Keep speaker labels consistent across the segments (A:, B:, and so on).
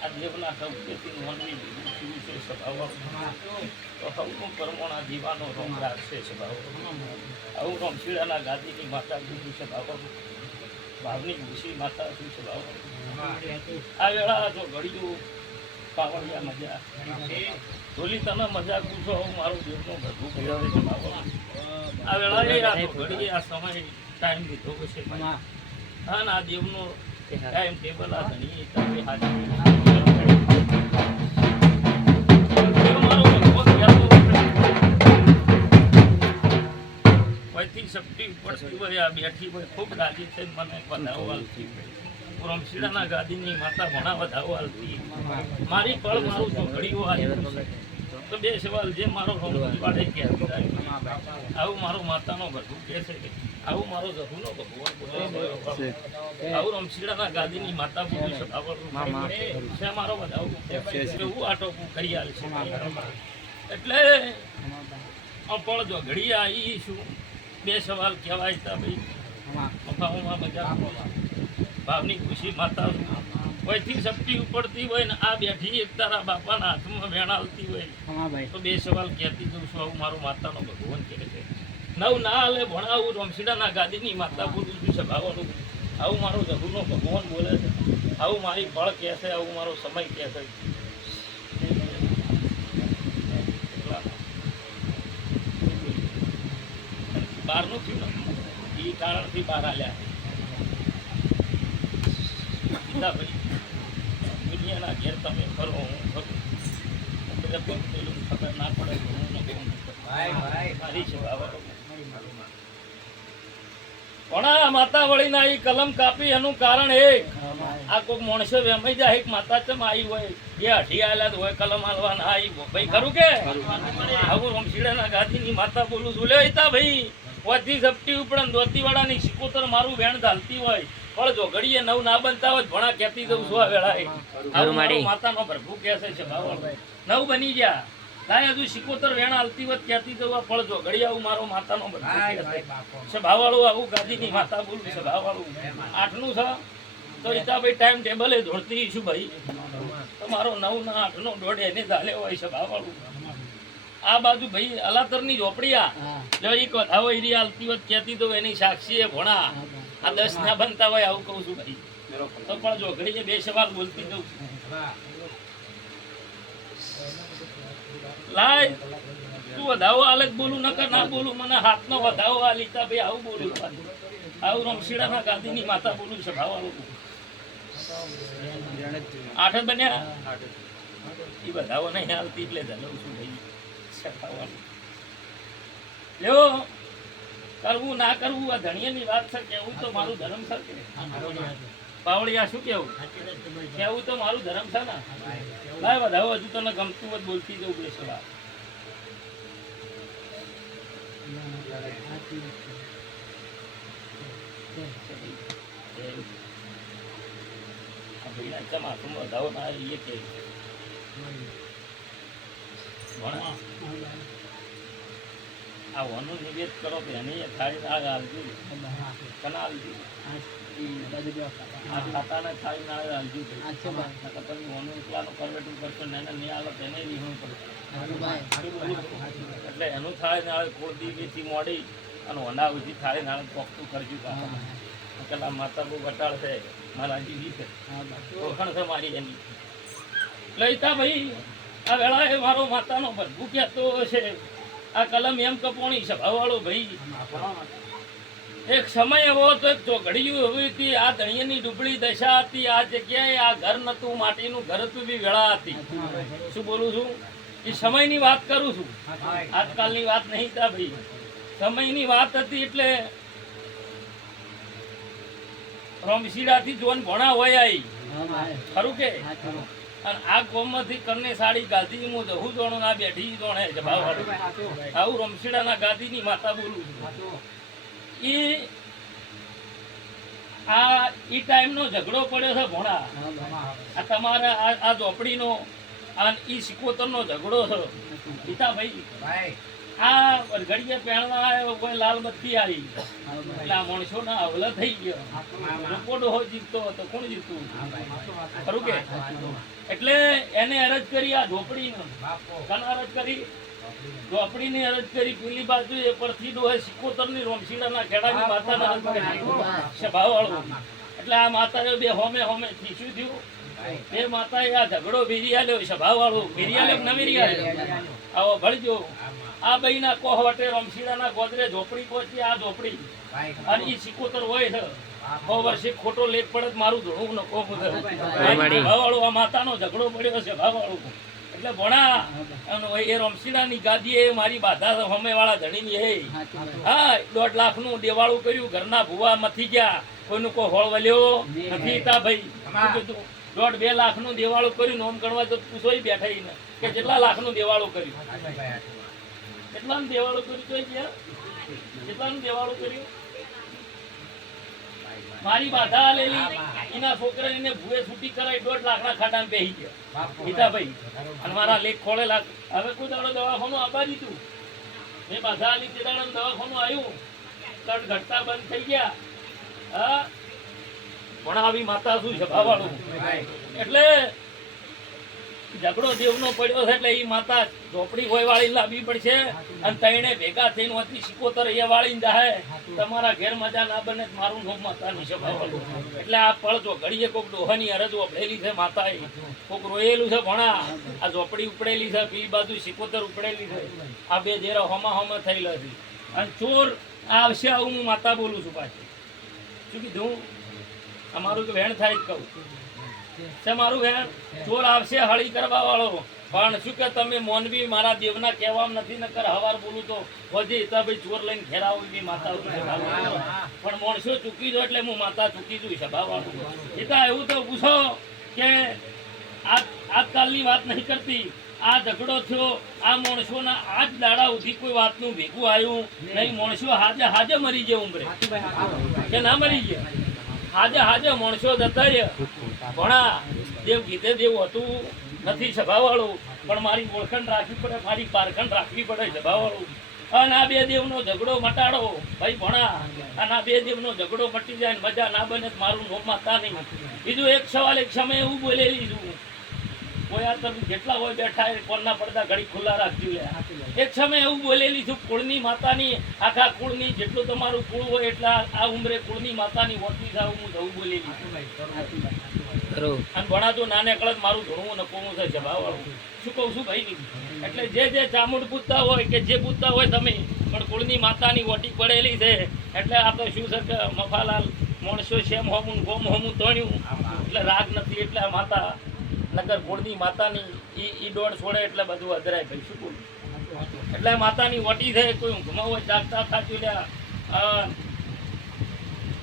A: આ દેવના સૌથી લીધું થયું છે સ્વભાવ પરમોણા દીવાનો રોમરાજ રાખશે સ્વભાવ આવું રમશીડાના ગાદીની માતા દીધું છે ભાવની ભૂસી માતા શું છે ભાવ આ વેળા જો ઘડિયું પાવડિયા મજા. ધોલી તને મજા પૂછો હું મારું દેવનું ભરવું બોલાવે છે આ એ આ ઘડી આ સમય ટાઈમ લીધો છે હા. ના દેવનો ટાઈમ ટેબલ આ ઘણી તમે હાજરી. શક્તિ પડતી હોય આ બેઠી હોય, ખૂબ ગાદી થઈ મને વધાવવાલથી રમશીડાના ગાદીની માતા ઘણા વધાવવાલથી મારી પળ મારું ઘડીઓ આવ્યું તો બે સવાલ, જે મારો રમતી વાળે કે આવું મારો માતાનો ભરવું કહે છે કે, આવું મારો જહુનો ભગવાન આવું રમશીડાના ગાદીની માતા બોલું છે આવડું છે. મારો વધાવું એવું આટો કરી આલે છે એટલે અપળ જો ઘડી આવી શું બે સવાલ કહેવાય તા ભાઈ. ભાવની ખુશી માતા કોઈથી શક્તિ ઉપડતી હોય ને આ બેઠી એક તારા બાપાના હાથમાં વેણાવતી હોય તો બે સવાલ કહેતી જઉં છું. આવું મારું માતાનો ભગવાન કહે છે. નવ ના હાલે ભણાવું રમશીડાના ગાદીની માતા બોલું છું સભાવાનું આવું મારો જગુનો ભગવાન બોલે છે. આવું મારી ફળ કહે છે આવું મારો સમય કહે છે. બહારનું થયું ને એ કારણથી બહાર આવ્યા ભાઈ દુનિયાના ઘેર તમે ફરો હું ફરું. એટલે કોઈ પેલું ખબર ના પડે કે હું ને કોણ મારી છે બાબા માતા વળીના એ કલમ કાપી એનું કારણ એક આ કોઈક માણસો વેમાઈ જાય એક માતા ચમ આવી હોય એ અઢી આયેલા હોય કલમ હાલવાના આવી ભાઈ ખરું કે? આવું રમશીડાના ગાદીની માતા બોલું છું. લે ભાઈ. વધી ઝપટી ઉપડે ને દોતીવાળાની સિકોતર મારું વેણ ધાલતી હોય. પણ જો ઘડીએ નવ ના બનતા હોય ભણા કહેતી જવું છું આ વેળાએ. માતાનો પ્રભુ કહેશે છે ભાવ નવ બની ગયા. તાય હજુ સિકોતર વેણ હાલતી હોય તો કહેતી દઉં આ ફળ જો ઘડી આવું મારો માતાનો પ્રભુ છે છે આવું ગાદીની માતા બોલું છે આઠનું છે. તો ઈતાભાઈ ટાઈમ ટેબલે દોડતી છું ભાઈ. તો મારો નવ ના આઠ નો દોઢ એને ચાલે હોય છે ભાવવાળું આ બાજુ ભાઈ અલાતરની ઝોપડી આ. જો ઈ કથાઓ ઈરી હાલતી હોત કહેતી તો એની સાક્ષી એ ભણા. આ દસ ના બનતા હોય આવું કહું છું ભાઈ. તો પણ જો ઘડીએ બે સવાલ બોલતી જઉં. લાય, તું વધાવો, અલગ બોલું, નકર ના બોલું, મને હાથનો વધાવો, આ લીધા ભાઈ આવું બોલું. આવું રમશીડાના ગાંધીની માતા બોલું છે ભાવાળું. આઠ બન્યા? એ વધાવો નહીં હાલતી એટલે ધનવું છું ભાઈ. શીખવાનું. લ્યો. કરવું ના કરવું આ ધણિયાની વાત છે કેવું તો મારું ધર્મ છે કે? પાવળિયા શું કેવું? કેવું તો મારું ધર્મ છે ને? ભાઈ બધા હજુ તને ગમતું હોય બોલતી જવું ભાઈના ચમ હાથમાં વધાવો ના એ કે? ભણા. આ વનું નિવેદ કરો કે એને થાળી ના હાલજો કના હાલજો આ ખાતાને થાળી ના હાલજો નકર તમે એકલાનું કરવેટું કરશો ને એને નહીં હાલો તો એને પડશે એટલે એનું થાળી નાળે કોળ દીવીથી મોડી અને વનાવથી થાળી નાળે પોખતું કરજો કાકા પેલા માતા બહુ વટાળ છે મારા જીવી છે. ઓળખાણ છે મારી એની. લઈતા ભાઈ આ વેળાએ મારો માતાનો ભરભૂ કહેતો છે આ કલમ એમ કપોણી સભાવાળો ભાઈ. એક સમય એવો હતો, એક ચોઘડિયું એવી હતી, આ ધણિયાની ડુબળી દશા હતી, આ જગ્યાએ આ ઘર નતું, માટીનું ઘર હતું બી વેળા હતી. શું બોલું છું? એ સમયની વાત કરું છું. આજકાલની વાત નહીં તા ભાઈ. સમયની વાત હતી એટલે રમશીડાથી જોન ભણા હોય
B: હા
A: ખરું કે? અને આ ગોમમાંથી કરને સાડી ગાધી હું જહુ જોણો ના બેઠી જોણે છે આવું રમશીડાના ગાદીની માતા બોલું છું. એ આ ઈ ટાઈમનો ઝઘડો પડ્યો છે ભોણા.
B: ભાઈ
A: આ તમારા આ આ ઝોપડીનો, આ ઈ સિકોતરનો ઝઘડો છે. પિતાભાઈ આ ઘડીએ પહેણવા કોઈ લાલ બત્તી આવી એટલે આ એટલે એને અરજ કરી આ ઝોપડી અરજ કરી? ઝોપડીની અરજ કરી, પેલી બાજુ એ પરથી ડોહે સિકોતરની રોમશીડાના ખેડાની માતાને અરજ કરી સભાવાળો. એટલે આ માતા બે હોમે હોમે ખીચું થયું. બે માતા આ ઝઘડો સભા સભાવાળો વિરિયાલ્યો કે ન વિરિયાલ્યો આવો ભળજો. આ બઈના કોહવટે રમશીડાના ગોદરે ઝોપડી પહોંચી આ ઝોપડી. અને ઈ સિકોતર હોય છે. વર્ષે ખોટો લેખ પડે મારું ધોળું ન કોમ ભાવાળો આ માતાનો ઝઘડો પડ્યો છે ભાવાળું. એટલે ભણા એ રમશીડા ની ગાદી એ મારી બાધા હમે વાળા ધણીની હે હા દોઢ લાખનું દેવાળું કર્યું ઘરના ભૂવા મથી ગયા. કોઈનું કોઈ હોળ વલ્યો નથી તા ભાઈ. દોઢ બે લાખનું દેવાળું કર્યું નોમ ગણવા તો પૂછોય બેઠા ને. કે કેટલા લાખનું દેવાળું કર્યું? કેટલાનું દેવાળું કર્યું તો ગયા કેટલાનું દેવાળું કર્યું? મારી બાધા આલેલી. એના છોકરા એને ભૂએ છૂટી કરાઈ દોઢ લાખના ખાડામાં બેહી ગયા. ગીતાભાઈ અને મારા લેખ ખોળેલા હવે કોઈ દાડો દવાખાનું આપવા દીધું મેં બાધા આલી તે દાડો દવાખાનું આવ્યું કટ ઘટતા બંધ થઈ ગયા. હા? પણ આવી માતા શું છે ભાવાળું? એટલે ઝઘડો દેવનો પડ્યો છે એટલે એ માતા ઝોપડી હોય વાળી લાવવી પડશે અને તઈને ભેગા થઈને વતી સિકોતર એ વાળી જાય તમારા ઘેર મજા ના બને મારું નોમ માતાનું છે એટલે આ પળ જો ઘડીએ કોક ડોહાની અરજ વપડેલી છે માતાએ. કોક રોયેલું છે ભણા. આ ઝોપડી ઉપડેલી છે, પેલી બાજુ સિકોતર ઉપડેલી છે. આ બે જેરા હોમા હોમા થયેલા છે. અને ચોર આવશે આવું હું માતા બોલું છું પાછી. શું કીધું? અમારું તો વેણ થાય જ કહું. છે મારું વેણ ચોર આવશે હળી કરવા વાળો. પણ શું કે તમે મોનવી, મારા દેવના કહેવામ નથી, નકર હવાર બોલું તો હોજી તો ભાઈ ચોર લઈને ઘેરાવું બી માતા. પણ માણસો ચૂકી દો એટલે હું માતા ચૂકી દઉં સભાવાળું તો એવું તો પૂછો કે આ આજકાલની વાત નહીં કરતી. આ ઝઘડો થયો, આ માણસોના આજ દાડા સુધી કોઈ વાતનું ભેગું આવ્યું નહીં. માણસો હાજે હાજે મરી જાય ઉમરે. કે ના મરી ગયા? હાજે હાજે માણસો દત્તાર્ય ભણા દેવ ગીતે દેવ હતું નથી સભાવાળું. પણ મારી ઓળખણ રાખવી પડે, મારી પારખણ રાખવી પડે સભાવાળું. અને આ બે દેવનો ઝઘડો મટાડો. ભાઈ ભણા, અને આ બે દેવનો ઝઘડો મટી જાય મજા ના બને મારું નોમ માતા નહીં. બીજું એક સવાલ, એક સમય એવું બોલેલી છું. કોઈ આ તમે જેટલા હોય બેઠા એ કોણના પડદા ઘડી ખુલ્લા રાખજો લે એક સમય એવું બોલેલી છું કુળની માતાની આખા કુળની જેટલું તમારું કુળ હોય એટલા આ ઉંમરે કુળની માતાની વોટની સાવ હું જવું બોલેલી અને ભણાતું નાને કળત મારું ધોળવું ને કોમું છે શું કહું છું ભાઈ? એટલે જે જે ચામુંડ પૂછતા હોય કે જે પૂછતા હોય તમે પણ કુળની માતાની વોટી પડેલી છે એટલે આ તો શું છે કે મફાલાલ માણસો શેમ હોમું ગોમ હોમું તણ્યું. એટલે રાગ નથી એટલે આ માતા નગર કુળની માતાની, ઈ ઈ દોડ છોડે એટલે બધું અધરાય ભાઈ, શું એટલે માતાની વટી થાય કોઈ ઊંઘમાં હોય જાગતા થાકી લે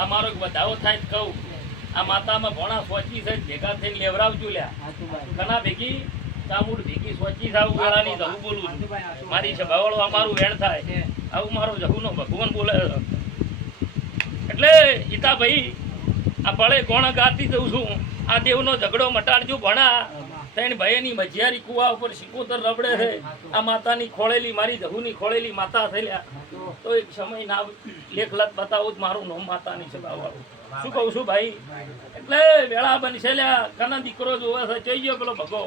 A: આ મારો વધાવો થાય કહું. આ માતામાં ભોણા સોચી છે, ભેગા થઈને લેવરાવજો લ્યા. ઘણા ભેગી, ચામુડ ભેગી સોચી થાવ વેળાની જહુ બોલું. મારી સભાવાળો અમારું વેણ થાય. આવું મારો જહુનો ભગવાન બોલે. એટલે હિતાભાઈ આ બળે કોણ ગાતી દઉં છું. આ ઝઘડો મટાડજો ભણા. ત્રણ ભાઈની મજિયારી કુવા ઉપર સિકોતર રબડે છે. આ માતાની ખોળેલી, મારી જહુની ખોળેલી માતા થયેલા. તો એક સમય ના લેખ બતાવું મારું નામ માતાની સભાવાળું શું કહું છું ભાઈ? એટલે વેળા બનશે લ્યા. કના દીકરો જોવે છે જોઈ ગયો પેલો ભગો.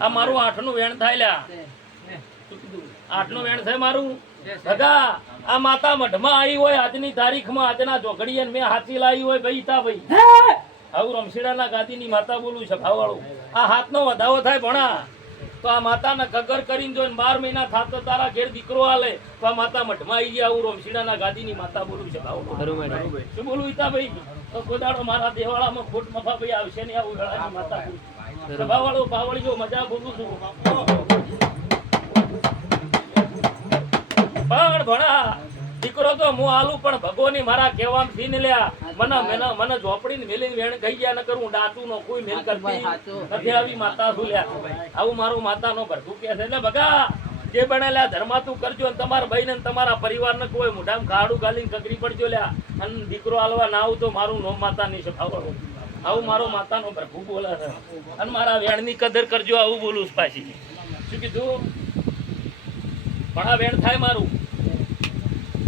A: આ મારું આઠનું વેણ થાય લ્યા? આઠનું વેણ થાય મારું? ભગા, આ માતા મઢમાં આવી હોય આજની તારીખમાં. આજના જોગડીએ મેં હાથી લાવી હોય ભાઈ તા ભાઈ આવું રમશીડાના ગાદીની માતા બોલું છે ભાવાળું. આ હાથનો વધાવો થાય ભણા. તો આ માતાના કગર કરીને જો બાર મહિના થાતો તારા ઘેર દીકરો આલે તો આ માતા મઢમાં આવી ગયા. આવું રમશીડાના ગાદીની માતા બોલું છે ભાવાળું. શું બોલું ઈતા ભાઈ તો કોદાડો મારા દેવાળામાં ખોટ મફા ભાઈ આવશે ને આવું વેળાની માતા સભાવાળો પાવળી જો મજા બોલું છું. પણ ભણા દીકરો તો હું આલું પણ ભગોની મારા કહેવામાં થી ને લ્યા. મને મને મને ઝોપડીને મેલીને વેણ ગઈ ગયા નકર હું ડાટું નો કોઈ મેલ કરતી નથી આવી માતા શું લ્યા આવું મારું માતાનો ભરતું કે છે. એટલે બગા જે બનેલા ધર્માતું કરજો અને તમારા ભાઈ ને તમારા પરિવારને કોઈ મોઢામાં ગાડું ગાલીને કકરી પડજો લ્યા. અને દીકરો હાલવા ના આવું તો મારું નો માતા નહીં સભાવડો આવું મારો માતાનો ભરભૂ બોલે છે. અને મારા વેણની કદર કરજો આવું બોલું પાછી. શું કીધું? પણ આ વેણ થાય મારું.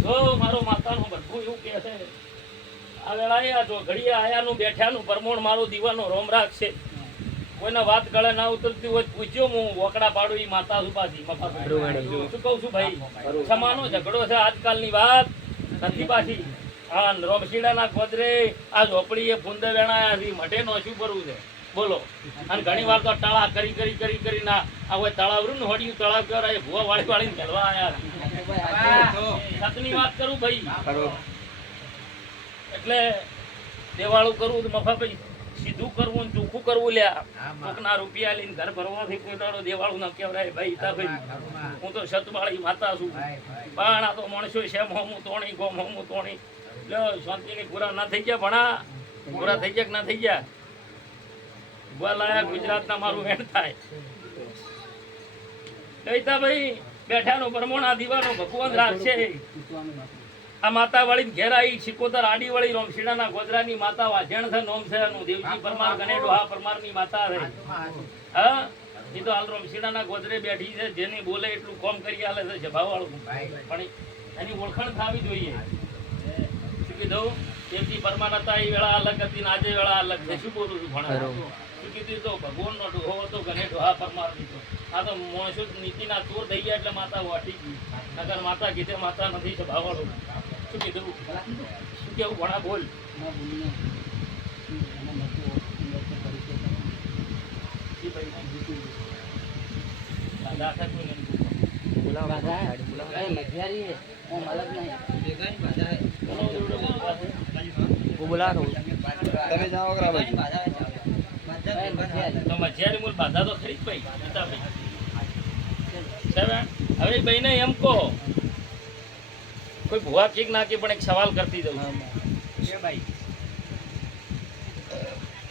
A: જો મારો માતાનો ભરભૂ એવું કહે છે. આ વેળાએ આ જો ઘડીએ આયાનું બેઠાનું પરમોણ મારો દીવાનો રોમ રાખશે. કોઈને વાત ગળે ના ઉતરતી હોય પૂછ્યો હું વકડા પાડું ઈ માતા છું શું કહું છું ભાઈ? ક્ષમાનો ઝઘડો છે આજકાલની વાત. નથી પાછી. હા રોમશીડાના ગોદરે આ ઝોપડી એ ફૂંદે વેણાયા છે મઢે નો શું કરવું છે. બોલો. અને ઘણી વાર તો તળા કરી કરી કરી કરી ના આ હોય તળાવ ને હોડિયું તળાવ કહેવાય ભૂવા વાળી વાળી ને ખેલવા આવ્યા સતની વાત કરું ભાઈ. એટલે દેવાળું કરવું તો મફા ભાઈ સીધું કરવું ચોખ્ખું કરવું લ્યા. કોકના રૂપિયા લઈને ઘર ભરવાથી કોઈ દાડો દેવાળું ન કહેવાય. ભાઈ તા ભાઈ. હું તો સતવાળી માતા છું. પણ આ તો માણસો છે મોમું તોણી ગો મોમું તોણી. લો શાંતિની પૂરા ના થઈ ગયા ભણા. પૂરા થઈ ગયા કે ના થઈ ગયા? બોલાયા ગુજરાતના મારું વેણ થાય. કહીતા ભાઈ બેઠાનો પરમોણા દીવાનો ભગવાન રાખશે. આ માતા વાળી ઘેર આવી સિકોતર આડી વાળી રોમશીડાના ગોદરાની માતા વાજણ છે નોમ છે નું દેવજી પરમાર ગણેડો પરમારની માતા છે હા? એ તો હાલ રોમશીડાના ગોદરે બેઠી છે જેની બોલે એટલું કોમ કરી આલે છે જભાવાળું. પણ એની ઓળખાણ થવી જોઈએ. શું કીધું? દેવજી પરમાર હતા એ વેળા અલગ હતી ને આજે વેળા અલગ છે. શું બોલું છું ભણા શું કીધું? તો ભગવાનનો ડોહો હતો ગણેડો આ પરમાર દીધો આ તો માણસો નીતિના ચોર થઈ ગયા એટલે માતા વાટી ગઈ. નગર માતા કીધે માતા નથી સ્વભાવવાળું શું કીધું? શું કેવું ભણા બોલ. જી ભાઈ. દાદા આખા કોઈ નથી. બોલો એવડો બોલવા છે. તો મજિયારી મૂળ બાધા તો ખરી જ ભાઈ. હવે એ ભાઈને એમ કહો. કોઈ ભૂવા કીક ના કે પણ એક સવાલ કરતી જવું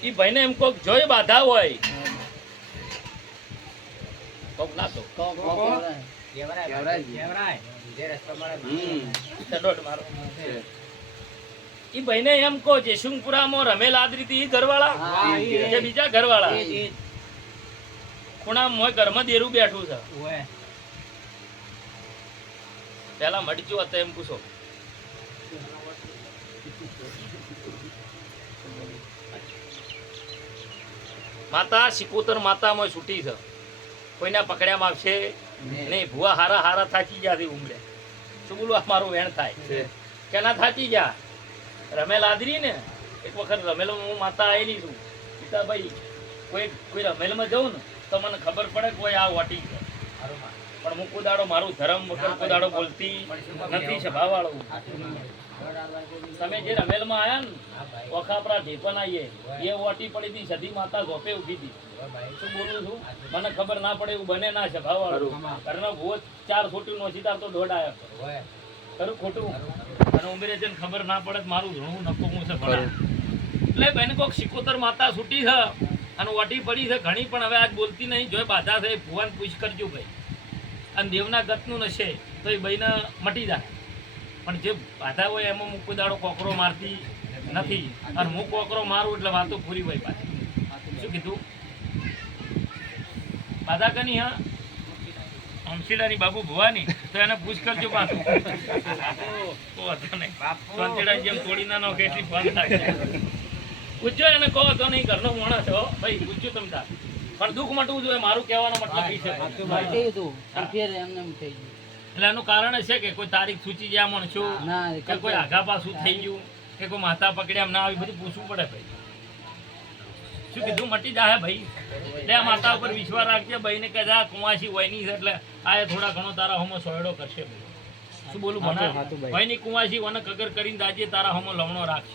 A: ઈ ભાઈને એમ કોક જોઈ બાધા હોય. કોક ના તો. ઈ ભાઈને એમ કહો જયસિંહપુરામાં રમેલ આદરીથી ઈ ઘરવાળા?
B: હા,
A: કે બીજા ઘરવાળા? ખૂણા મોય ઘરમાં દેરું બેઠું છે? પેલા મટજો હતું એમ પૂછો. માતા સિકોતર માતામાં છૂટી છે. કોઈના પકડ્યામાં આવશે નહીં. ભુવા હારા હારા થાકી ગયા છે ઉમરે. શું બોલું મારું વેણ થાય. કેના થાકી ગયા? રમેલ આદરી ને? એક વખત રમેલો હું માતા આવેલી છું. પિતાભાઈ કોઈ કોઈ રમેલમાં જઉં ને તો મને ખબર પડે કોઈ આ વટી છે. પણ હું મારું ધર્મ વગર કુદાડો બોલતી નથી સ્વભાવવાળો તમે જે રમેલમાં આયા ને, ઓખાપરા ઢેપન આવીએ એ ઓટી પડી હતી, સધી માતા ગોપે ઊભી હતી. શું બોલું છું? મને ખબર ના પડે, એવું બને ના સ્વભાવવાળો ઘરનો ભૂત ચાર છોટી નો સીતાર તો દોઢ આવ્યો ખરું ખોટું? અને ઉમેરે છે ખબર ના પડે, મારું ઘણું નફોવું છે ભણા એટલે બેન કોક સિકોતર માતા છૂટી છે, અને ઓટી પડી છે, ઘણી પણ હવે આજ બોલતી નહીં જોઈ બાધા છે ભુવન પૂછ કરજો ભાઈ. અને દેવના ગતનું નશે, તો એ બહીને મટી જાય. પણ જે બાધા હોય એમાં હું દાડો કોકરો મારતી નથી. અને હું કોકરો મારું એટલે વાતો પૂરી હોય પાછી. શું કીધું? બાધા કની, હા? હમશીલાની બાબુ ભુવાની, તો એને પૂછ કરજો પાછું. સંતીડા જેમ તોડી ના નાખે એટલી થાય પૂછજો એને કહો, તો નહીં, ઘરનો માણસ હો. ભાઈ, પૂછજો તમે તાર. પણ દુઃખ મટવું જોઈએ મારું કહેવાનો મતલબ એ છે. એટલે એનું કારણ છે કે કોઈ તારીખ સૂચી ગયા માણસો કે કોઈ આઘા પાછું થઈ ગયું? કે કોઈ માતા પકડ્યા એમ ના આવી બધું પૂછવું પડે ભાઈ. શું કીધું? મટી જાય ભાઈ. એટલે આ માતા ઉપર વિશ્વાસ રાખજે ભાઈ ને કહેતા કુંવાસી હોય નહીં એટલે આ થોડા ઘણો તારા હોમો સોયડો કરશે ભાઈ. શું બોલું ભણા ભાઈ. ની કુંવાસી વને કગર કરીને દાજે તારા હોમો લવણો રાખશે.